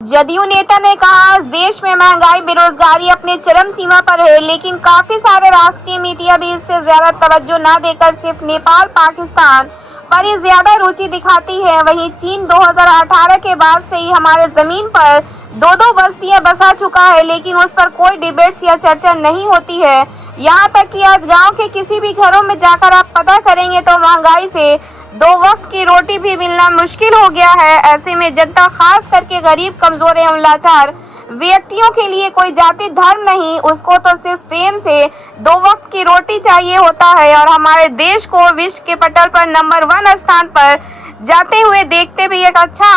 जदयू नेता ने कहा, देश में महंगाई बेरोजगारी अपने चरम सीमा पर है, लेकिन काफी सारे राष्ट्रीय मीडिया भी इससे ज्यादा तवज्जो न देकर सिर्फ नेपाल पाकिस्तान पर ही ज्यादा रुचि दिखाती है। वहीं चीन 2018 के बाद से ही हमारे जमीन पर दो दो बस्तियां बसा चुका है, लेकिन उस पर कोई डिबेट्स या चर्चा नहीं होती है। यहाँ तक कि आज गांव के किसी भी घरों में जाकर आप पता करेंगे तो महंगाई से दो वक्त की रोटी भी मिलना मुश्किल हो गया है। ऐसे में जनता, खास करके गरीब, कमजोर एवं लाचार व्यक्तियों के लिए कोई जाति धर्म नहीं, उसको तो सिर्फ प्रेम से दो वक्त की रोटी चाहिए होता है। और हमारे देश को विश्व के पटल पर नंबर 1 स्थान पर जाते हुए देखते भी एक अच्छा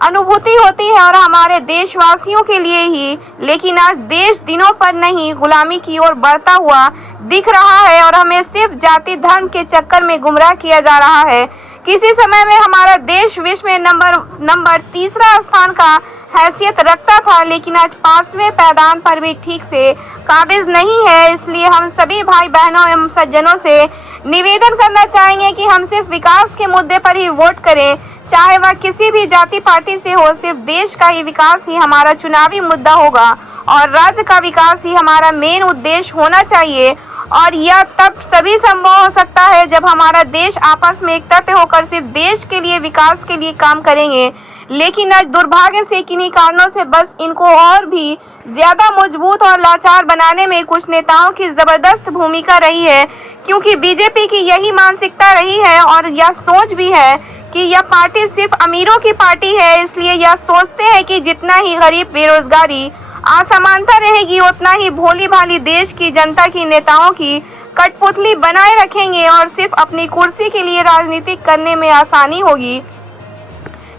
अनुभूति होती है, और हमारे देशवासियों के लिए ही। लेकिन आज देश दिनों पर नहीं, गुलामी की ओर बढ़ता हुआ दिख रहा है, और हमें सिर्फ जाति धर्म के चक्कर में गुमराह किया जा रहा है। किसी समय में हमारा देश विश्व में नंबर 3 स्थान का हैसियत रखता था, लेकिन आज 5वें पायदान पर भी ठीक से काबिज नहीं है। इसलिए हम सभी भाई बहनों एवं सज्जनों से निवेदन करना चाहेंगे कि हम सिर्फ विकास के मुद्दे पर ही वोट करें, चाहे वह किसी भी जाति पार्टी से हो। सिर्फ देश का ही विकास ही हमारा चुनावी मुद्दा होगा, और राज्य का विकास ही हमारा मेन उद्देश्य होना चाहिए। और यह तब सभी संभव हो सकता है जब हमारा देश आपस में एकत्रित होकर सिर्फ देश के लिए, विकास के लिए काम करेंगे। लेकिन आज दुर्भाग्य से किन्हीं कारणों से बस इनको और भी ज्यादा मजबूत और लाचार बनाने में कुछ नेताओं की जबरदस्त भूमिका रही है, क्योंकि बीजेपी की यही मानसिकता रही है और यह सोच भी है कि यह पार्टी सिर्फ अमीरों की पार्टी है। इसलिए यह सोचते हैं कि जितना ही गरीब, बेरोजगारी, असमानता रहेगी, उतना ही भोली भाली देश की जनता की नेताओं की कठपुतली बनाए रखेंगे, और सिर्फ अपनी कुर्सी के लिए राजनीति करने में आसानी होगी,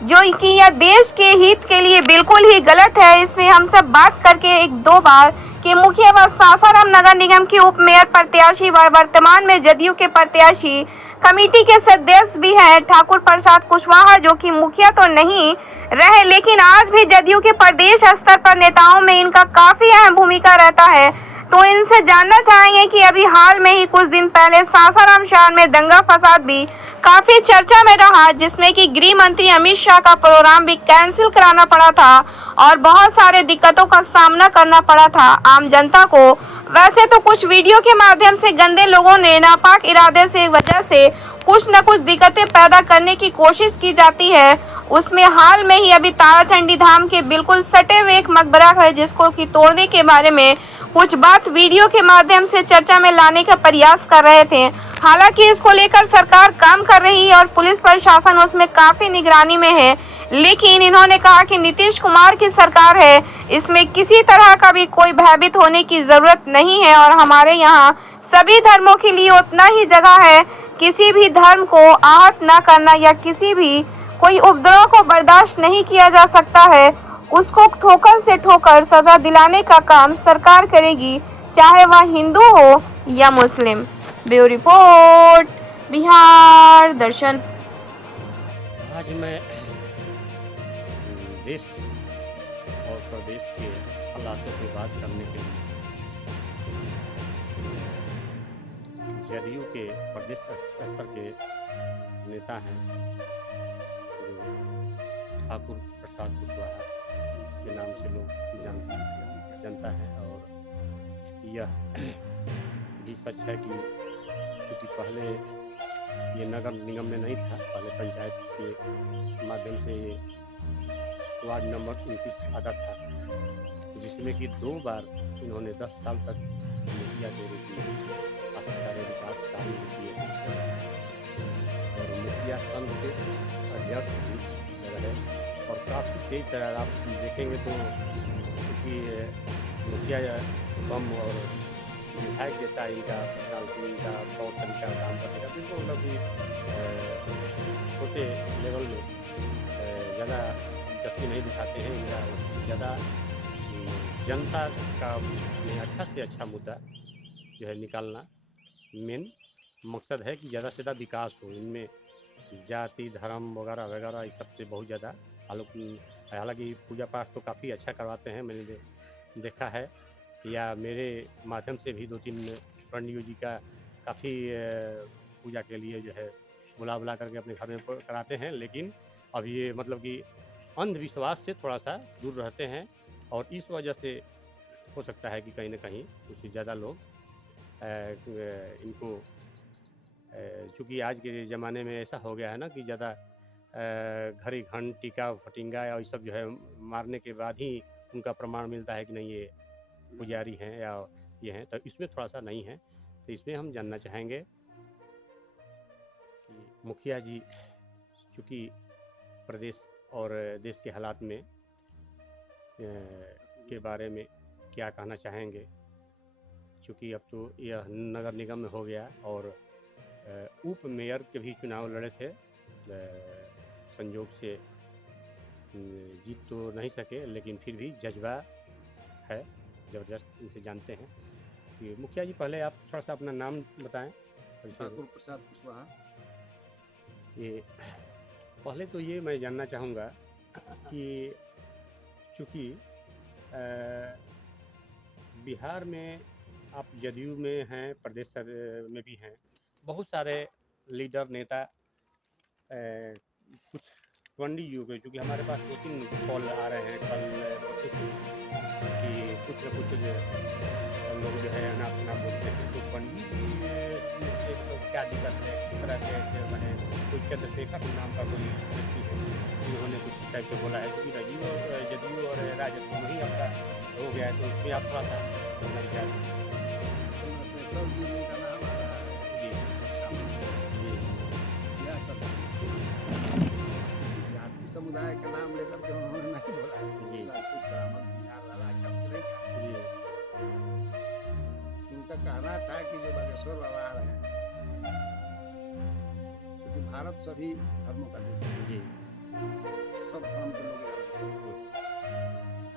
जो कि यह देश के हित के लिए बिल्कुल ही गलत है। इसमें हम सब बात करके एक दो बार के मुखिया व सासाराम नगर निगम के उप मेयर प्रत्याशी व वर्तमान में जदयू के प्रत्याशी कमेटी के सदस्य भी हैं ठाकुर प्रसाद कुशवाहा, जो कि मुखिया तो नहीं रहे, लेकिन आज भी जदयू के प्रदेश स्तर पर नेताओं में इनका काफी अहम भूमिका रहता है। तो इनसे जानना चाहेंगे कि अभी हाल में ही कुछ दिन पहले सासाराम शहर में दंगा फसाद भी काफी चर्चा में रहा, जिसमें कि गृह मंत्री अमित शाह का प्रोग्राम भी कैंसिल कराना पड़ा था और बहुत सारे दिक्कतों का सामना करना पड़ा था आम जनता को। वैसे तो कुछ वीडियो के माध्यम से गंदे लोगों ने नापाक इरादे से वजह से कुछ न कुछ दिक्कतें पैदा करने की कोशिश की जाती है। उसमें हाल में ही अभी ताराचंडी धाम के बिल्कुल सटे हुए एक मकबरा है, जिसको कि तोड़ने के बारे में कुछ बात वीडियो के माध्यम से चर्चा में लाने का प्रयास कर रहे थे। हालांकि इसको लेकर सरकार काम कर रही है और पुलिस प्रशासन उसमें काफी निगरानी में है, लेकिन इन्होंने कहा कि नीतीश कुमार की सरकार है, इसमें किसी तरह का भी कोई भयभीत होने की जरूरत नहीं है, और हमारे यहाँ सभी धर्मों के लिए उतना ही जगह है। किसी भी धर्म को आहत न करना या किसी भी कोई उपद्रव को बर्दाश्त नहीं किया जा सकता है। उसको ठोकर से ठोकर सजा दिलाने का काम सरकार करेगी, चाहे वह हिंदू हो या मुस्लिम। ब्यूरो रिपोर्ट, बिहार दर्शन। आज मैं देश और प्रदेश के हालातों की बात करने के लिए जदयू के प्रदेश स्तर के नेता हैं ठाकुर प्रसाद कुशवाहा के नाम से लोग जानता है। और यह भी सच है कि क्योंकि पहले ये नगर निगम में नहीं था, पहले पंचायत के माध्यम से ये वार्ड नंबर 29 आता था, जिसमें कि 2 बार इन्होंने 10 साल तक मुखिया के रूप में काफ़ी सारे विकास कार्य किए और मुखिया संघ के अध्यक्ष भी रहे और काफ़ी तेज तरह आप देखेंगे तो क्योंकि मुखिया बम और विधायक जैसा इनका इनका तौर तरीका काम करने का बिल्कुल मतलब कि छोटे लेवल में ज़्यादा दिलचस्पी नहीं दिखाते हैं। इनका ज़्यादा जनता का में अच्छा से अच्छा मुद्दा जो है निकालना मेन मकसद है कि ज़्यादा से ज़्यादा विकास हो। इनमें जाति धर्म वगैरह वगैरह इस सबसे बहुत ज़्यादा हालांकि पूजा पाठ तो काफ़ी अच्छा करवाते हैं, मैंने देखा है, या मेरे माध्यम से भी 2-3 पंडियों जी का काफ़ी पूजा के लिए जो है बुला करके अपने घर में कराते हैं। लेकिन अब ये मतलब कि अंधविश्वास से थोड़ा सा दूर रहते हैं और इस वजह से हो सकता है कि कहीं ना कहीं कुछ ज़्यादा लोग इनको चूँकि आज के ज़माने में ऐसा हो गया है ना कि ज़्यादा घड़ी घन टीका फटिंगा और ये सब जो है मारने के बाद ही उनका प्रमाण मिलता है कि नहीं ये पुजारी हैं या ये हैं, तो इसमें थोड़ा सा नहीं है। तो इसमें हम जानना चाहेंगे कि मुखिया जी चूँकि प्रदेश और देश के हालात में के बारे में क्या कहना चाहेंगे, चूँकि अब तो यह नगर निगम में हो गया और उप मेयर के भी चुनाव लड़े थे, संयोग से जीत तो नहीं सके, लेकिन फिर भी जज्बा है ज़बरदस्त। इनसे जानते हैं कि मुखिया जी पहले आप थोड़ा सा अपना नाम बताएं। ठाकुर प्रसाद कुशवाहा। ये पहले तो ये मैं जानना चाहूँगा कि चूँकि बिहार में आप जदयू में हैं, प्रदेश में भी हैं, बहुत सारे लीडर नेता कुछ पंडित के, चूँकि हमारे पास 2-3 कॉल आ रहे हैं कल कि कुछ न कुछ लोग जो है अनाप शनाप बोलते हैं, तो पंडित जी से तो क्या दिक्कत है, किस तरह के ऐसे मैंने कोई चंद्रशेखर नाम का कोई व्यक्ति है जिन्होंने कुछ इस टाइप से बोला है, क्योंकि जदयू और राजद दोनों ही आपका हो गया है, तो उसमें आप थोड़ा सा समझ क्या चंद्रशेखर जी का नाम आ रहा है जी शिक्षा मंत्री। जी यह सब किसी जाति समुदाय का नाम लेकर के उन्होंने नहीं बोला है। जी। राजपूत ब्राह्मण बिहार वाला शब्द नहीं कहा। जी उनका कहना था कि जो बागेश्वर बाबा आ रहे हैं, क्योंकि भारत सभी धर्मों का देश है, जी सब धर्म के लोग यहाँ रहते हैं।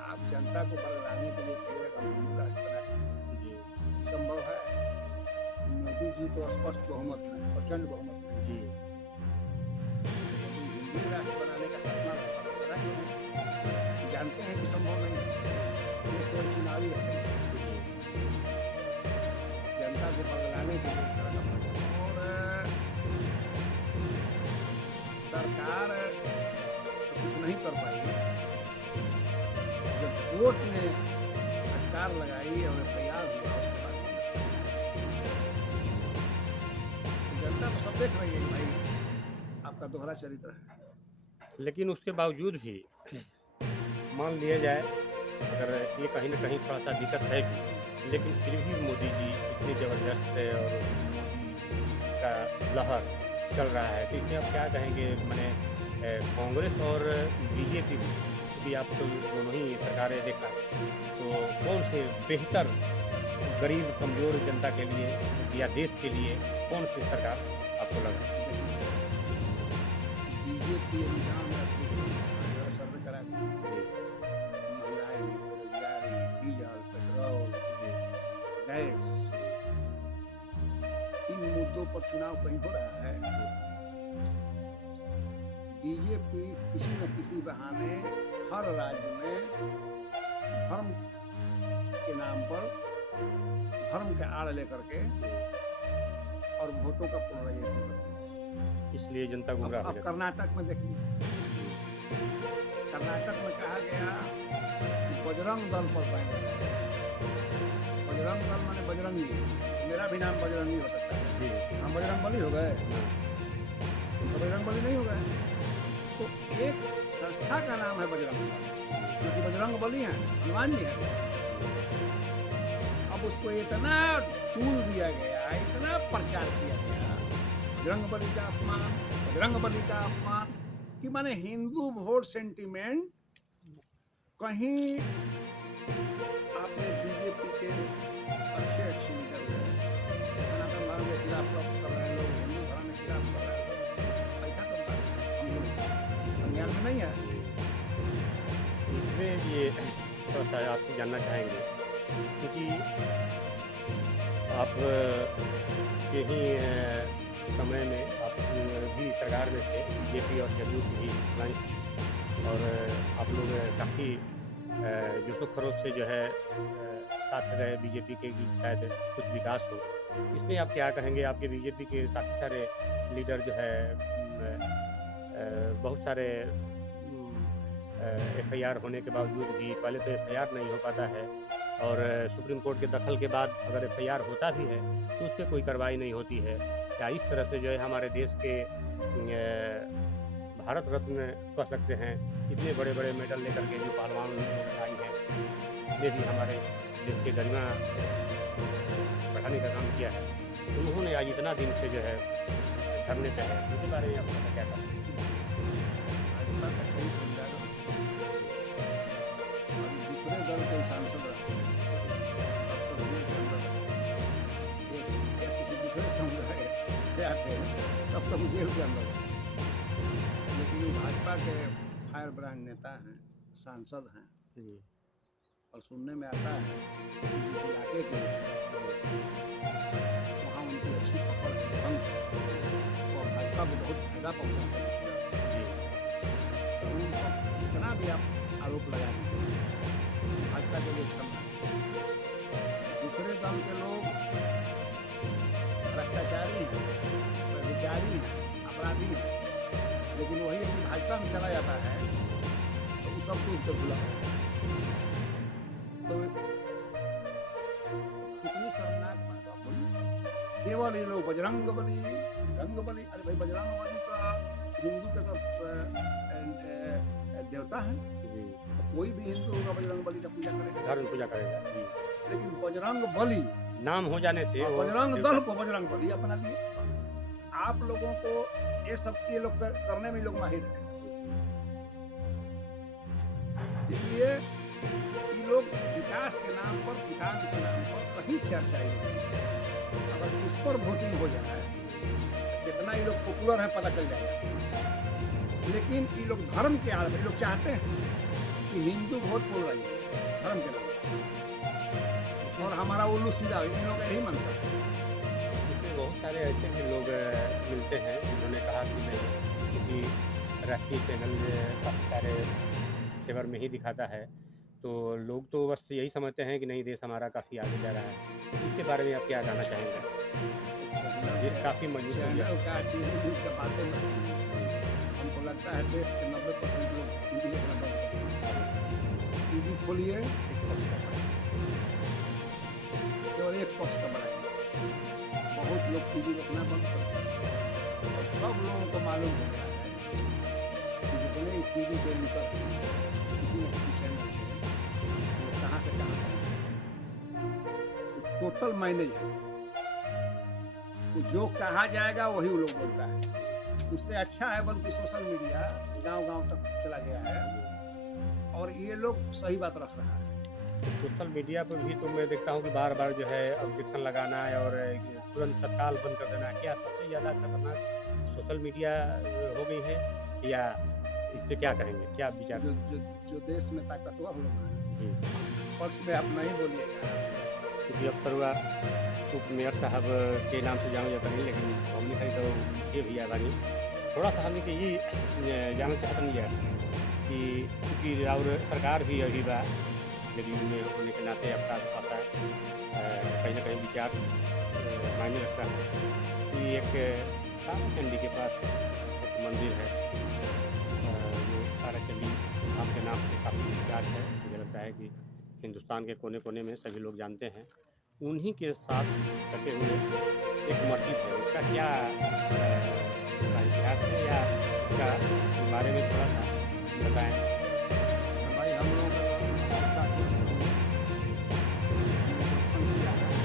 आप जनता को बरगलाने के लिए कहिएगा हम हिंदू राष्ट्र बनाएंगे, जी संभव है? मोदी जी तो स्पष्ट बहुमत में, प्रचंड बहुमत में, जी हिंदू राष्ट्र बनाने का सपना बना क्यों नहीं? जानते हैं कि संभव नहीं है, ये कोई चुनावी है, जनता को बदलाने के लिए इस तरह का प्रचार। और सरकार तो कुछ नहीं कर पाई। जब कोर्ट ने सरकार लगाई और प्रयास हुआ, उसके बाद जनता तो सब देख रही है कि भाई आपका दोहरा चरित्र है। लेकिन उसके बावजूद भी मान लिया जाए अगर ये कहीं ना कहीं थोड़ा सा दिक्कत है भी, लेकिन फिर भी मोदी जी इतने ज़बरदस्त है और मोदी का लहर चल रहा है, तो इसमें आप क्या कहेंगे? मैंने कांग्रेस और बीजेपी भी आप तो दोनों ही सरकारें देखा, तो कौन से बेहतर गरीब कमज़ोर जनता के लिए या देश के लिए कौन सी सरकार आपको लगा? बीजेपी यदि गाँव में अपनी सर्वे करा दी, महंगाई, बेरोजगारी, डीजल, पेट्रोल, गैस, इन मुद्दों पर चुनाव कहीं हो रहा है। बीजेपी किसी न किसी बहाने हर राज्य में धर्म के नाम पर, धर्म के आड़ लेकर के और वोटों का पोलराइजेशन करती है। इसलिए जनता गुमराह हो अब जाती है। कर्नाटक में देख लीजिए, कर्नाटक में कहा गया बजरंग दल पर बैन लगाया। बजरंग दल माने बजरंगी, मेरा भी नाम बजरंगी हो सकता है, जी हम बजरंग बली हो गए, हम तो बजरंग बली नहीं हो गए। तो एक संस्था का नाम है बजरंग दल, क्योंकि बजरंग बली हैं, हनुमान जी हैं। अब उसको इतना टूल दिया गया, इतना प्रचार किया गया, बजरंग बली का अपमान, बजरंग बली का अपमान, कि माने हिंदू वोट सेंटिमेंट कहीं आपने बीजेपी के अच्छे लीडर सनातन धर्म के खिलाफ कर रहे हैं लोग, हिंदू धर्म के खिलाफ कर रहे हैं लोग, ऐसा तो हम लोग संज्ञान में नहीं है। इसमें ये थोड़ा सा आपसे जानना चाहेंगे, क्योंकि आप के ही समय में आप भी सरकार में थे, बीजेपी और जदयू की भी लाइन थी, और आप लोग काफ़ी जोशो खरोश से जो है साथ गए बीजेपी के कि शायद कुछ विकास हो। इसमें आप क्या कहेंगे? आपके बीजेपी के काफ़ी सारे लीडर जो है बहुत सारे एफआईआर होने के बावजूद भी पहले तो एफआईआर नहीं हो पाता है, और सुप्रीम कोर्ट के दखल के बाद अगर एफआईआर होता भी है तो उस पर कोई कार्रवाई नहीं होती है। या इस तरह से जो है हमारे देश के भारत रत्न कह सकते हैं, इतने बड़े बड़े मेडल लेकर के जो पहलवान लोग आई हैं, इसने भी हमारे देश की गरिमा बढ़ाने का काम किया है। उन्होंने आज इतना दिन से जो है धरने पे है, उनके बारे में आप क्या कहते हैं? भाजपा का चयन हो जाएगा। अभी दूसरे दल के सांसद रहते हैं, तब तक जेल के अंदर या किसी दूसरे समुदाय से आते हैं, तब तक जेल के अंदर है। लेकिन वो भाजपा के फायर ब्रांड नेता हैं, सांसद हैं, जी और सुनने में आता है कि जिस इलाके के वहाँ उनकी अच्छी पकड़ है, बंद है, और भाजपा को बहुत फायदा पहुँचाते हैं। तो उनको जितना भी आप आरोप लगा दीजिए, भाजपा के लिए क्षमता है। दूसरे दल के लोग भ्रष्टाचारी हैं, व्यभिचारी हैं, अपराधी हैं, लेकिन वही यदि भाजपा में चला जाता है तो वो सब दूध के खुला है। तो कितनी शर्मनाक बात आप बोली। केवल ये लोग बजरंग बली, अरे भाई बजरंग बली का हिंदू के तो देवता है, जी तो कोई भी हिंदू होगा बजरंग बली का पूजा करेगा, धर्म पूजा करेगा जी। लेकिन बजरंग बली नाम हो जाने से और वो बजरंग दल को बजरंग बली अपना दिए। आप लोगों को ये सब ये लोग करने में लोग माहिर हैं, इसलिए ये लोग विकास के नाम पर, किसान के नाम पर कहीं चर्चा ही नहीं। अगर इस पर वोटिंग हो जाए कितना ये लोग पॉपुलर है पता चल जाएगा। लेकिन ये लोग धर्म के आड़ में, ये लोग चाहते हैं कि हिंदू वोट पोल रही है धर्म के नाम पर, और हमारा उल्लू सीधा इन लोग यही मनसा है। इसमें बहुत सारे ऐसे भी लोग मिलते हैं जिन्होंने कहा कि नहीं, क्योंकि राष्ट्रीय चैनल काफ़ी सारे फेवर में ही दिखाता है, तो लोग तो बस यही समझते हैं कि नहीं देश हमारा काफ़ी आगे जा रहा है। इसके बारे में आप क्या कहना चाहेंगे? देश काफ़ी मजबूत हो गया। चैनल का टीवी न्यूज का बातें मत कीजिए। हमको लगता है देश के 90% लोग टीवी देखना बंद कर दें। टीवी खोलिए, एक पक्ष का बढ़ाइए, केवल एक पक्ष का बढ़ाइए। बहुत लोग टीवी देखना बंद कर दें, और सब लोगों को मालूम हो गया है कि जितने टीवी के एंकर हैं, किसी न किसी चैनल के वो कहाँ से कहाँ टोटल मैनेज है। तो जो कहा जाएगा वही वो लोग बोलता है। उससे अच्छा है बल्कि सोशल मीडिया गांव-गांव तक चला गया है, और ये लोग सही बात रख रहा है। सोशल मीडिया पर भी तो मैं देखता हूँ कि बार बार जो है ऑब्जेक्शन लगाना है और तुरंत तत्काल बंद कर देना। क्या सबसे ज़्यादा खतरनाक सोशल मीडिया हो गई है, या इस पर क्या कहेंगे, क्या विचार? जो देश में ताकतवर लोग हैं, जी पक्ष में आप नहीं बोलिएगा। क्योंकि अब तरुआ उप मेयर साहब के नाम से जाना जाता नहीं, लेकिन हमने कहीं तो ये भैया बानी थोड़ा सा हमने ये जानना चाहता नहीं है कि चूँकि और सरकार भी अभी बा जदयू में होने के नाते अपना आता कहीं ना कहीं विचार मायने रखता है कि एक ताराचंडी के पास एक मंदिर है जो ताराचंडी धाम के नाम से काफ़ी विख्यात है। मुझे लगता है कि हिंदुस्तान के कोने कोने में सभी लोग जानते हैं। उन्हीं के साथ सटे हुए एक मस्जिद है, उसका क्या इतिहास है या उसका बारे में थोड़ा सा बताएं। भाई हम लोगों का तो साथ में बचपन से जा रहा है,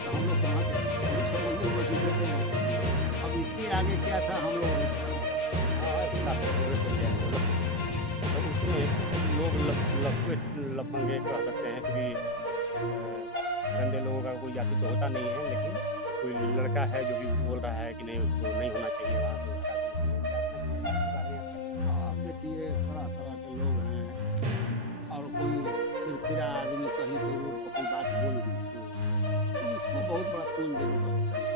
तो हम लोग कहाँ शुरू से मंदिर मस्जिद देते हैं। अब इसके आगे क्या था हम लोग तो उसमें कुछ लोग लफंगे कह सकते हैं, क्योंकि गंदे लोगों का कोई जाति तो होता नहीं है, लेकिन कोई लड़का है जो भी बोल रहा है कि नहीं उसको नहीं होना चाहिए वहाँ से उसका। आप देखिए तरह तरह के लोग हैं, और कोई सिरफिरा आदमी कहीं भी रोड पर कोई बात बोल दी, इसको बहुत बड़ा तूल देने पड़ता है।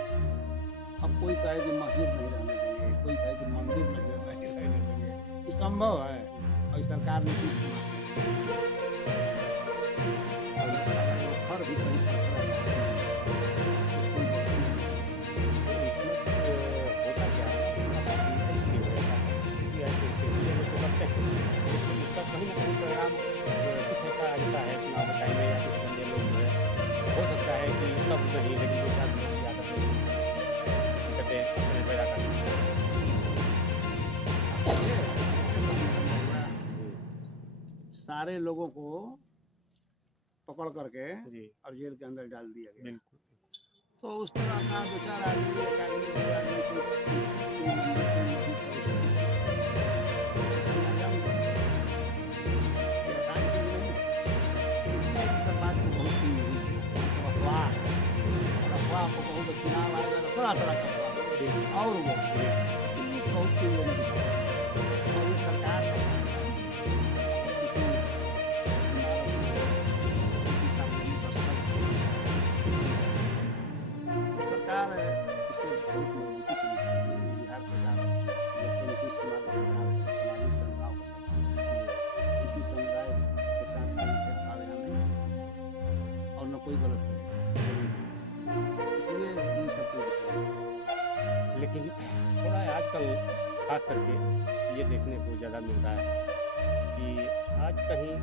अब कोई कहे कि मस्जिद नहीं रहने देंगे, कोई कहे कि मंदिर नहीं रहने देंगे, ये संभव है? और सरकार ने किस भी कहीं होता क्या है सारे लोगों को पकड़ करके जी और जेल के अंदर डाल दिया गया। बिल्कुल तो उस तरह का 2-4 आदमी, एक आदमी, 2 आदमी कोई मंदिर को नहीं ये आसान चीज नहीं है। इसलिए ये सब बात को बहुत नहीं है, ये सब अफवाह है। और अफवाह को बहुत चुनाव आएगा तो तरह का अफवाह और वो ये बहुत कुछ लेने की बात है। और ये सरकार का काम है। किसी इमारत को, किसी सार्वजनिक स्थल को सरकार है, इसे बहुत मजबूती से निभाएगी। बिहार सरकार जब से नीतीश कुमार की सरकार है, सामाजिक सद्भाव का सरकार, किसी समुदाय के साथ कोई भेदभाव यहाँ नहीं है और न कोई गलत करे, इसलिए ये सब कोई विषय नहीं। लेकिन थोड़ा आजकल खास करके ये देखने को ज़्यादा मिल रहा है कि आज कहीं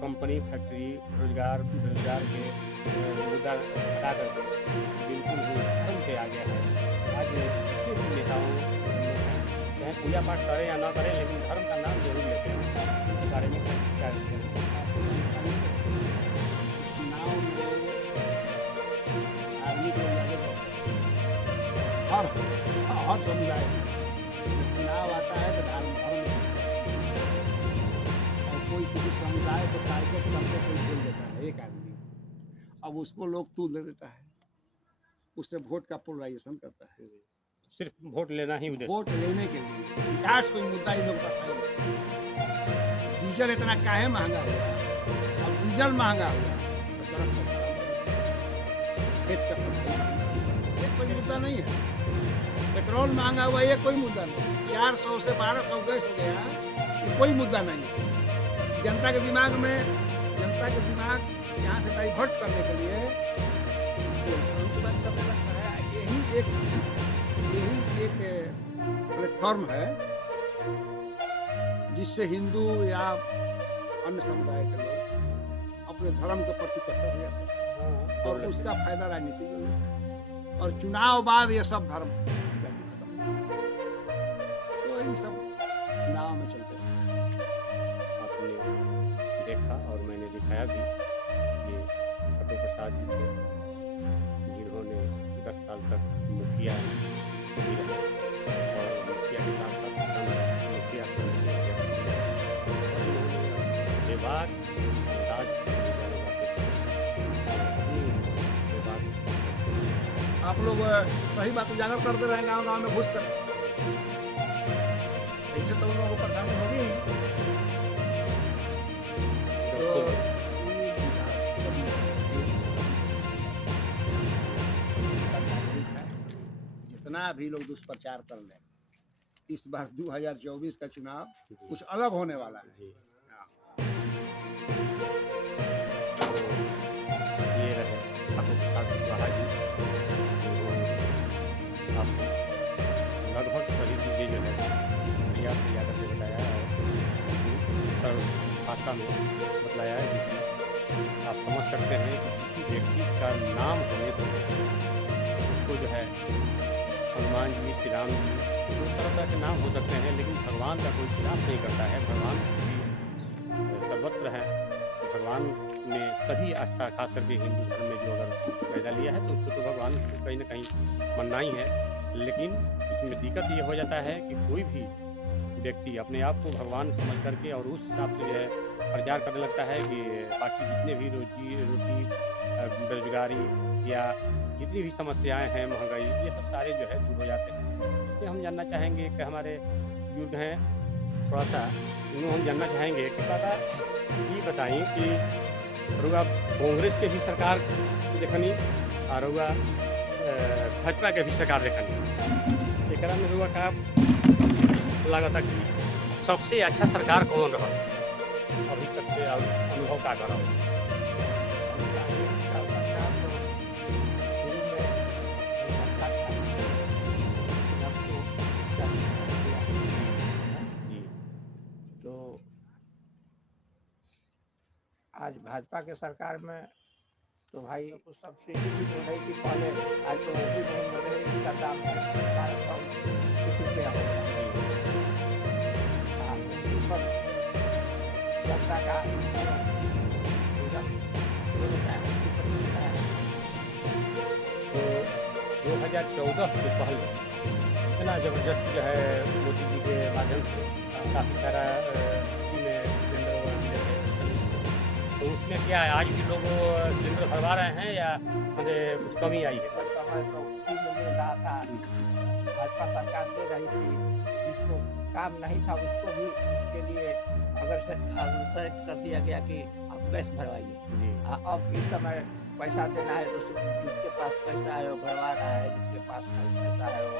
कंपनी फैक्ट्री रोजगार बेरोजगार के मुद्दा हटा करके बिल्कुल ही धर्म पे आ गया है। आज जितने भी नेताओं चाहे पूजा पाठ करें या ना करें, लेकिन धर्म का नाम जरूर लेते हैं। उनके बारे में क्या कहते हैं? चुनाव में धार्मिक लोग ज्यादा रहते हैं। हर समुदाय में जब चुनाव आता है तो धर्म और कोई किसी समुदाय को टारगेट करके कोई बोल देता है एक आदमी, अब उसको लोग तू ले देता है, उससे वोट का पोलराइजेशन करता है। सिर्फ वोट लेना ही उद्देश्य। वोट लेने के लिए विकास कोई मुद्दा इन लोग पास है नहीं। डीजल इतना काहे महंगा हुआ, अब डीजल महंगा हुआ तो गलत खेत का पढ़ाई महंगा हुआ, ये कोई मुद्दा नहीं है। पेट्रोल महंगा हुआ, ये कोई मुद्दा नहीं। 400 से 1200 गैस हो गया, ये कोई मुद्दा नहीं है। जनता के दिमाग यहाँ से डाइवर्ट करने के लिए धर्म की बात करने लगता है। यही एक प्लेटफॉर्म है जिससे हिंदू या अन्य समुदाय के लोग अपने धर्म के प्रति कट्टर हो जाते हैं और उसका फायदा राजनीति में लेते हैं। और चुनाव बाद ये सब धर्म तो ये सब चुनाव में चलते हैं। आपने देखा और मैंने दिखाया भी कि खट्टू प्रसाद जी थे, जिन्होंने 10 साल तक मुखिया भी रहे और मुखिया के साथ साथ मुखिया विभाग अंदाज जाने जाते थे। अपनी विभाग आप लोग सही बात उजागर करते रहे गांव में घुस कर, ऐसे तो उन लोगों को परेशानी होगी। तो जितना भी लोग दुष्प्रचार कर लें, इस बार 2024 का चुनाव कुछ अलग होने वाला है। ये रहे ठाकुर प्रसाद कुशवाहा जी, आपको लगभग सभी चीज़ें जो है प्रिया करके बताया है और सरल भाषा में बतलाया है कि आप समझ सकते हैं कि किसी व्यक्ति का नाम होने से उसको जो है हनुमान जी, श्री राम जी, दो तरह के नाम हो सकते हैं, लेकिन भगवान का कोई खिलाफ नहीं करता है। भगवान भी सर्वत्र है। भगवान ने सभी आस्था, खास करके हिंदू धर्म में जो अगर पैदा लिया है तो उसको तो भगवान को कहीं ना कहीं मानना ही है। लेकिन इसमें दिक्कत ये हो जाता है कि कोई भी व्यक्ति अपने आप को भगवान समझ करके और उस हिसाब से जो है प्रचार करने लगता है कि बाकी जितने भी रोटी बेरोजगारी या जितनी भी समस्याएं हैं, महंगाई, ये सब सारे जो है दूर हो जाते हैं। इसलिए हम जानना चाहेंगे कि हमारे बुजुर्ग हैं थोड़ा सा, इन्हों हम जानना चाहेंगे कि दादा ये बताएं कि रुआ कांग्रेस के भी सरकार देखनी और रुआ भाजपा के भी सरकार देखनी, एक में रुआ का लागत कि सबसे अच्छा सरकार कौन रहा अभी तक से अनुभव का करा? आज भाजपा के सरकार में तो भाई कुछ सब्सिडी भी मिल रही थी पहले, आज तो वो भी नहीं मिल रही। इसका दाम 1200 रुपया हो गया। उसी पर जनता का भोजन दोनों टाइम उसी पर मिलता है। तो 2014 से पहले इतना ज़बरदस्त जो है मोदी जी के माध्यम से काफ़ी सारा फ्री में सिलेंडर वगैरह मिले थे। तो उसमें क्या है, आज भी लोग सिलेंडर भरवा रहे हैं या मतलब कुछ कमी आई है? उस समय तो उसी में मिल रहा था, भाजपा सरकार दे रही थी, जिसको काम नहीं था उसको भी उसके लिए अगर सेलेक्ट कर दिया गया कि आप गैस भरवाइए। जी अब इस समय पैसा देना है तो जिसके पास पैसा है वो भरवा रहा है, जिसके पास नहीं पैसा है वो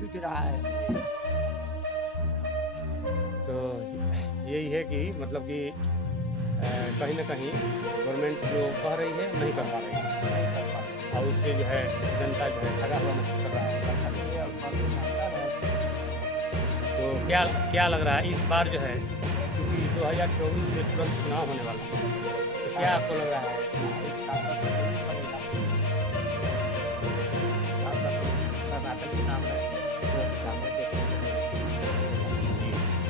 बिक रहा है। तो यही है कि मतलब कि कहीं ना कहीं गवर्नमेंट जो कह रही है नहीं कर पा रही है, नहीं कर पा रहे। और उससे जो है जनता जो है ठगा हुआ महसूस कर रहा है। तो क्या लग रहा है इस बार जो है, क्योंकि 2024 में तुरंत चुनाव होने वाला है, तो क्या आपको लग रहा है? कर्नाटक के नाम है सामने देखने को मिलेगा।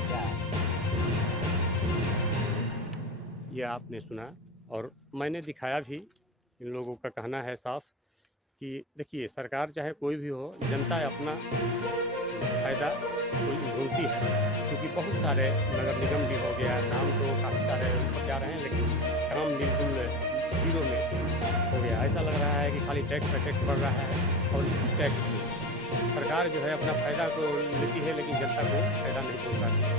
क्या है? ये आपने सुना और मैंने दिखाया भी। इन लोगों का कहना है साफ कि देखिए, सरकार चाहे कोई भी हो, जनता अपना फ़ायदा ढूंढती है, क्योंकि बहुत सारे नगर निगम भी हो गया, नाम तो काफ़ी सारे बचा रहे हैं लेकिन काम बिल्कुल जीरो में हो गया। ऐसा लग रहा है कि खाली टैक्स पर टैक्स बढ़ रहा है और इसी टैक्स से सरकार जो है अपना फ़ायदा तो लेती है लेकिन जनता को फ़ायदा नहीं पहुँचाती है।